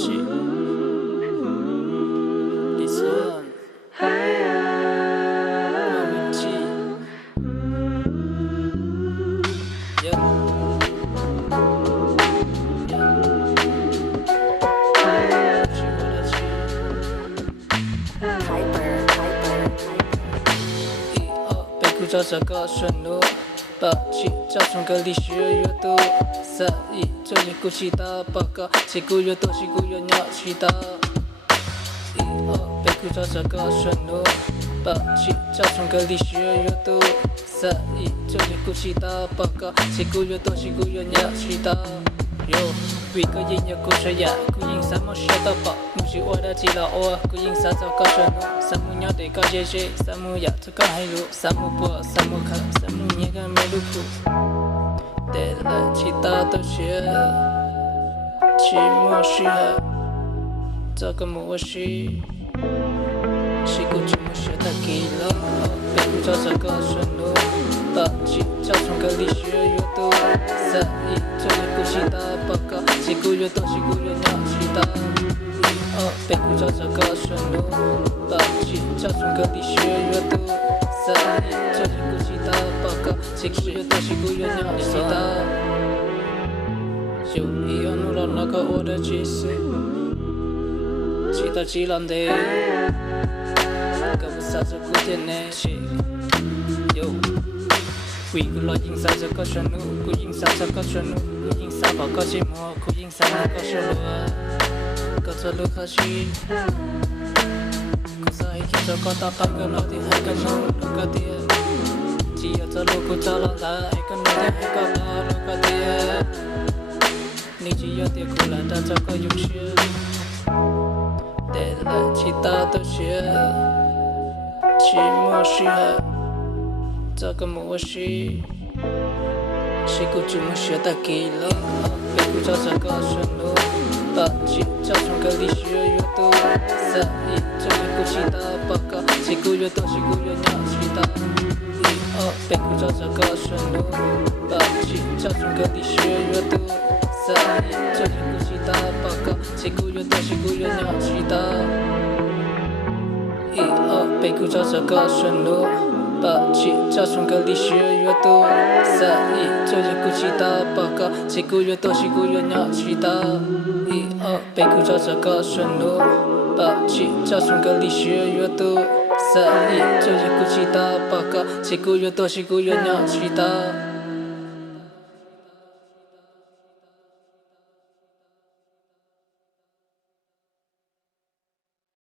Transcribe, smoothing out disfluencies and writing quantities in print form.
记。This one，莫名记。照这个顺路，把起照从个历史阅读，所以这些古祈祷报告，几股越多，几股越鸟祈祷。被鼓照这个顺路，把起照从个历史阅读，所以这些古祈祷报告，几股越多，几股越鸟祈祷。为个音乐故事呀，古音三木学到宝，不是我的记老我，古音三早搞顺路，三木鸟得搞结结，三木呀这个海路，三木波，三木克，三木年个没路谱，得了其他都学，期末学，这个模式，是古期末学的基了，被鼓照这个顺路，把起照从个历史阅读，所以这些古祈祷报告。几股越多，几股越鸟祈祷。被鼓照这个顺路，把起照从个历史阅读，所以这些古祈祷报告。几股越多，几股越鸟祈祷。有一样努了那个我的技术，祈祷几浪的，可不啥子古典的戏。为古老音三这个顺路，古音三这个顺路。古音三报告节目，古音三那个顺路，各自路可去。可是一天就搞到半个老的还个弄路个的，只要这路古找老大，一个弄的还搞到路个的。你只要点过来的这个游戏，得了其他都学，期末学。这个模式是古注目学的基了，被鼓照这个顺路，把起照从个历史阅读，所以这些古祈祷报告，几股越多，几股越鸟祈祷。被鼓照这个顺路，把起照从个历史阅读，所以这些古祈祷报告，几股越多，几股越鸟祈祷。被鼓照这个顺路。把起照从个历史阅读，所以这些古祈祷报告，几股越多，几股越鸟祈祷。被鼓照这个顺路，把起照从个历史阅读，所以这些古祈祷报告，几股越多，几股越鸟祈祷。